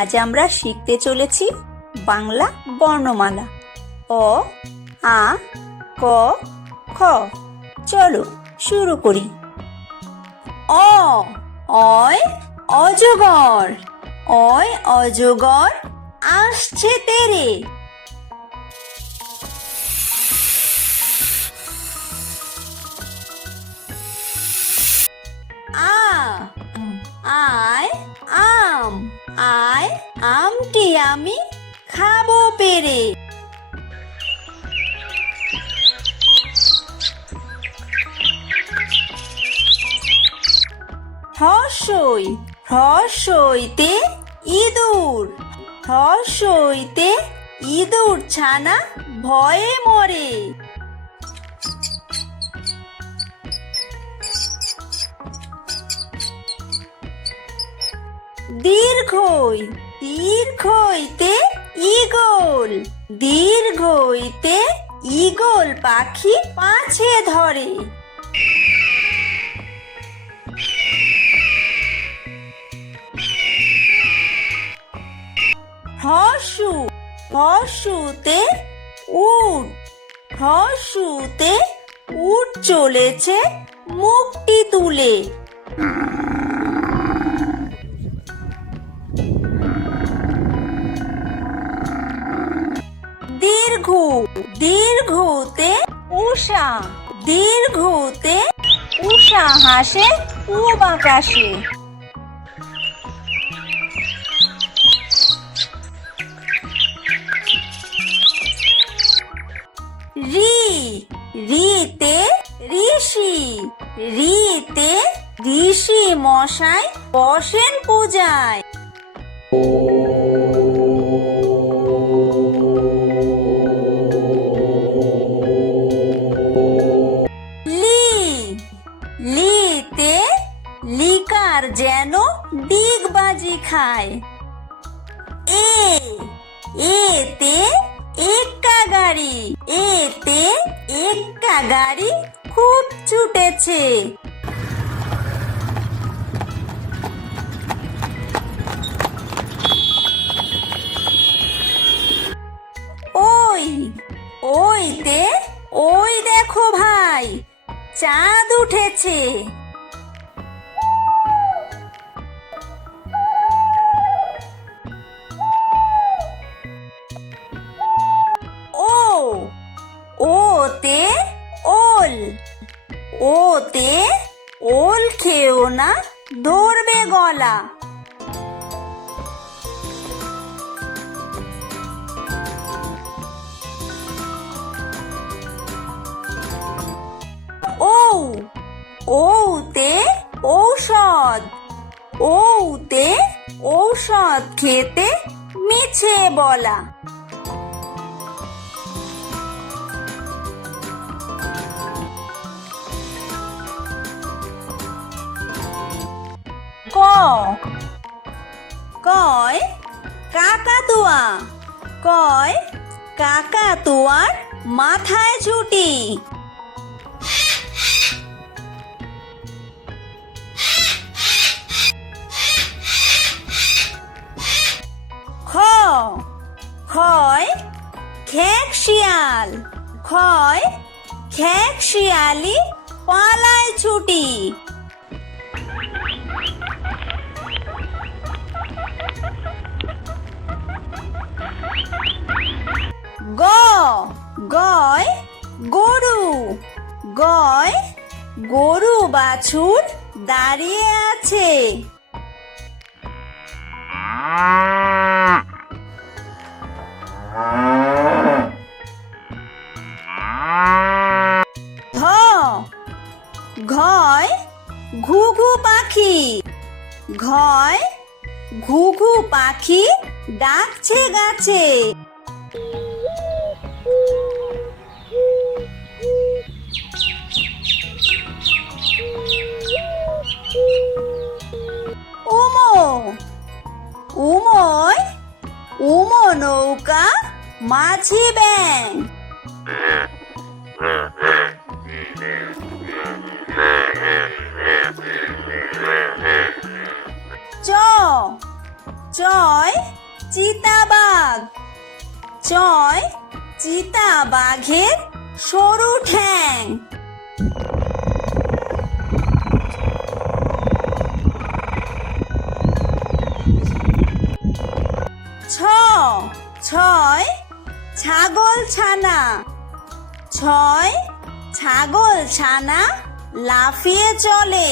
আজ আমরা শিখতে চলেছি বাংলা বর্ণমালা অ আ ক খ। চলো শুরু করি। অ অয় অজগর, অয় অজগর আসছে তেরে। আ আয় আম, আয় আমটি আমি খাবো পেরে। হর্ষই হর্ষইতে ইঁদুর, হর্ষইতে ইঁদুর ছানা ভয়ে মরে। দীর্ঘই দীর্ঘইতে ঈগল, দীর্ঘইতে ঈগল পাখি পাছে ধরে। হর্ষু হর্ষুতে উট, হর্ষুতে উট চলেছে মুখটি তুলে। দীর্ঘ দীর্ঘতে উষা, দীর্ঘতে উষা হাসে পূব আকাশে। রি রিতে ঋষি, রিতে ঋষি মশাই বসেন পূজায়। লি লিতে লিকার যেন ডিগবাজি খায়। এ এতে এক্কা গাড়ি, এতে এক্কা গাড়ি খুব ছুটেছে। ওই ওইতে ওই দেখো ভাই চাঁদ উঠেছে। ও ওতে ওল, ওতে ওল খেও না ধরবে গলা। ও ওতে ঔষধ, ওতে ঔষধ খেতে মিছে বলা। ক কয় কাকাতুয়া, কয় কাকাতুয়ার মাথায় ছুটি। খ খয় খেক শিয়াল, খয় খেক শিয়ালি পালায় ছুটি। গ গয় গরু, গয় গরু বাছুর দাঁড়িয়ে আছে। ঘ ঘয় ঘুঘু পাখি, ঘয় ঘুঘু পাখি ডাকছে গাছে। উমো উময় উমো নৌকা মাঝি ব্যাং। চ চয় চিতা বাঘের সরু ঠ্যাং। ছয় ছাগল ছানা। ছয় ছাগল ছানা লাফিয়ে চলে।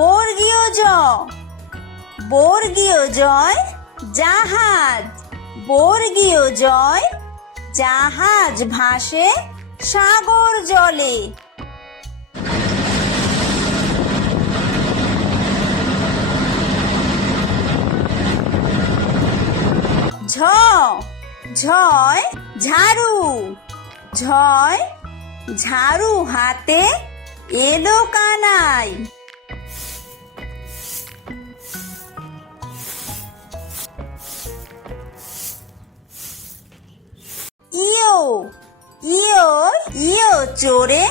বর্গীয় জ। বর্গীয় জয় জাহাজ। বর্গীয় জয় জাহাজ ভাসে সাগর জলে। ঝ। ঝয় ঝাড়ু। ঝয় ঝাড়ু হাতে এলো কানাই। ইয়ো। ইয়ো ইয়ো চড়ে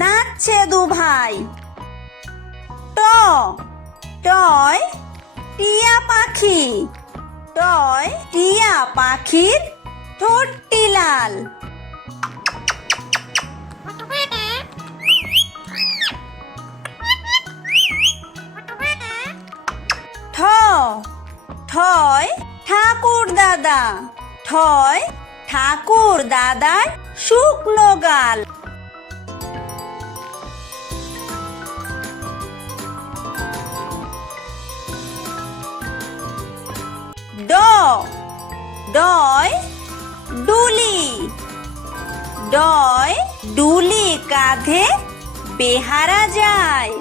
নাচছে দুভাই। ট। টয় টিয়া পাখি। টয় টিয়া পাখির ঠোঁটটি লাল। ঠ। ঠয় ঠাকুর দাদা। ঠয় ঠাকুর দাদার শুকনো গাল। ড। ডয় ডুলি। ডয় ডুলি কাঁধে বেহারা যায়।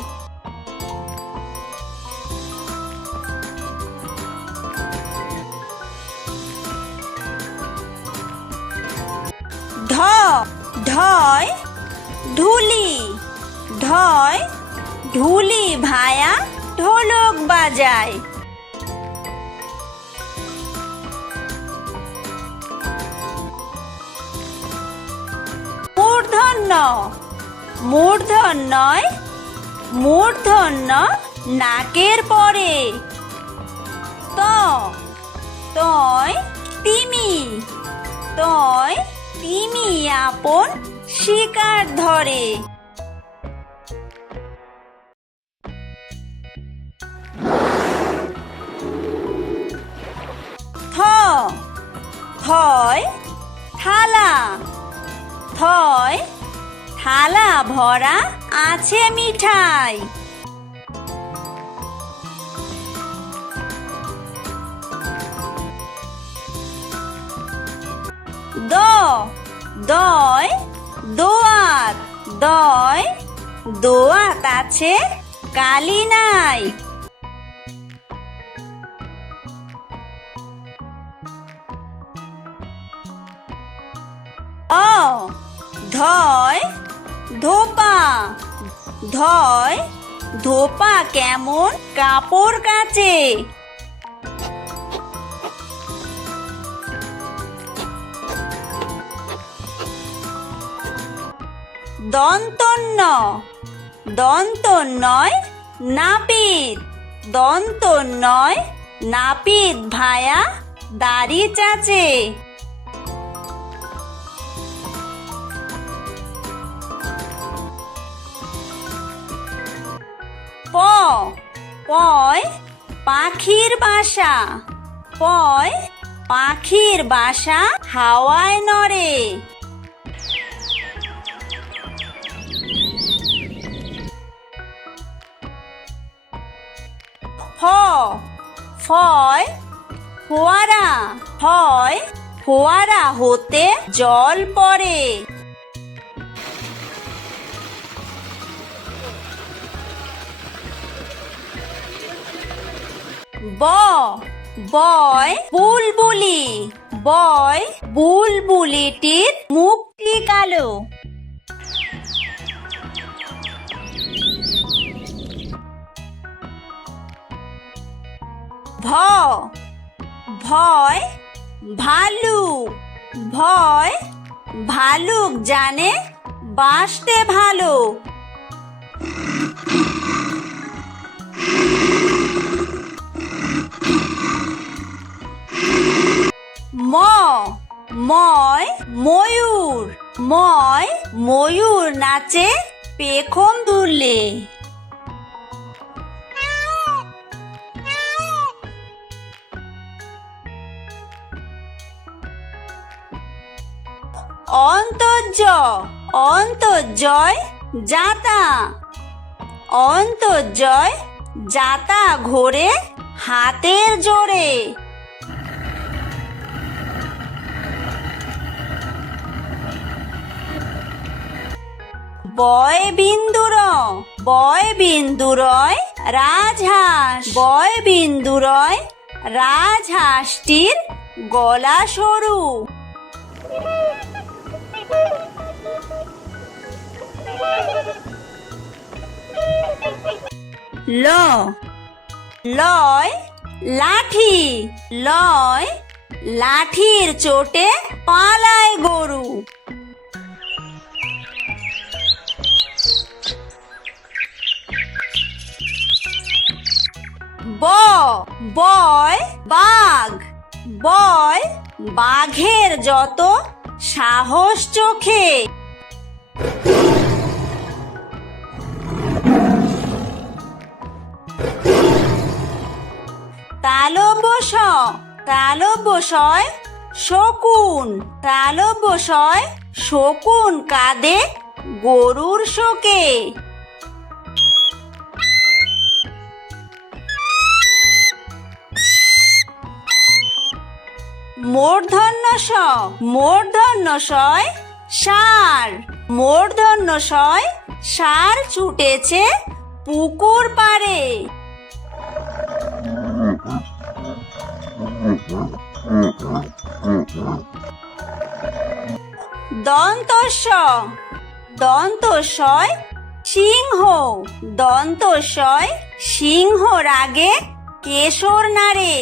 ঢ। ঢয় ঢুলি। ঢয় ঢুলি ভায়া ঢোলক বাজায়। মূর্ধন্য। মূর্ধন্যয় মূর্ধন্য নাকের পরে। ত। তয় তিমি। তয় তিমি আপন শিকার ধরে। থ। থয় থালা। থয় থালা ভরা আছে মিঠাই। দ। দয় দোয়াত। দয় দোয়াত আছে কালি নাই। অ। ধয় ধোপা। ধয় ধোপা কেমন কাপড় কাচে। দন্তন্য। দন্তন্যয় নাপিত। দন্তন্যয় নাপিত ভায়া দাড়ি চাচে। প। পয় পাখির বাসা। পয় পাখির বাসা হাওয়ায় নড়ে। ফ। ফয় ফোয়ারা। ফয় ফোয়ারা হতে জল পড়ে। ব। বয় বুলবুলি। বয় বুলবুলিটির মুখটি কালো। ভ। ভয় ভালুক। ভয় ভালুক জানে বাসতে ভালো। ময় ময়ূর, ময় ময়ূর নাচে পেখম দুলে। অন্তর্য, অন্তর্জয় যাতা, অন্তর্জয় যাতা ঘোরে হাতের জোরে। বয় বিন্দুর, বয় বিন্দুরয় রাজহাঁস, বয় বিন্দুরয় রাজহাঁসটির গলা সরু। ল, লয় লাঠি, লয় লাঠির চোটে পালায় গরু। ব, বয় বাঘ, বয় বাঘের যত সাহস চোখে। তালব্য, তালব্যশয় শকুন, তালব্যশয় শকুন কাঁদে গরুর শোকে। মূর্ধন্য ষ, মূর্ধন্য শয় ষাঁড়, মূর্ধন্য শয় ষাঁড় ছুটেছে পুকুর পাড়ে। দন্তস্ব, দন্তস্বয় সিংহ, দন্তস্বয় সিংহ রাগে কেশর নাড়ে।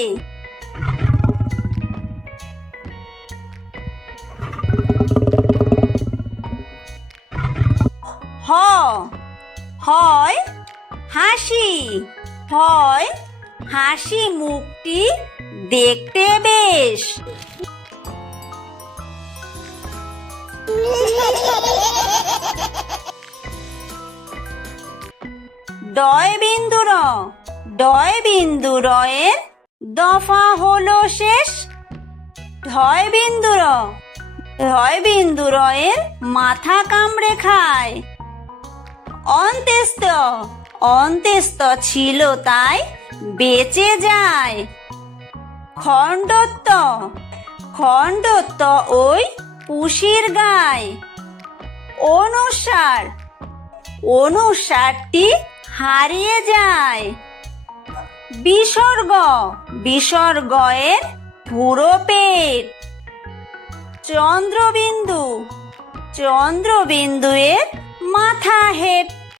হ, হয় হাসি, হয় হাসি মুখটি দেখতে বেশ। ডয় বিন্দুর, ডয় বিন্দুরয়ের দফা হলো শেষ। ধয় বিন্দুর, ধয় বিন্দুরয়ের মাথা কামড়ে খায়। অন্ত্যেস্ত, অন্ত্যেস্ত ছিল তাই বেঁচে যায়। খণ্ডত্ব, খণ্ডত্ব ওই পুষির গায়। অনুসার, অনুসারটি হারিয়ে যায়। বিসর্গ, বিসর্গয়ের পুরো পেট। চন্দ্রবিন্দু, চন্দ্রবিন্দুয়ের মাথা হেট।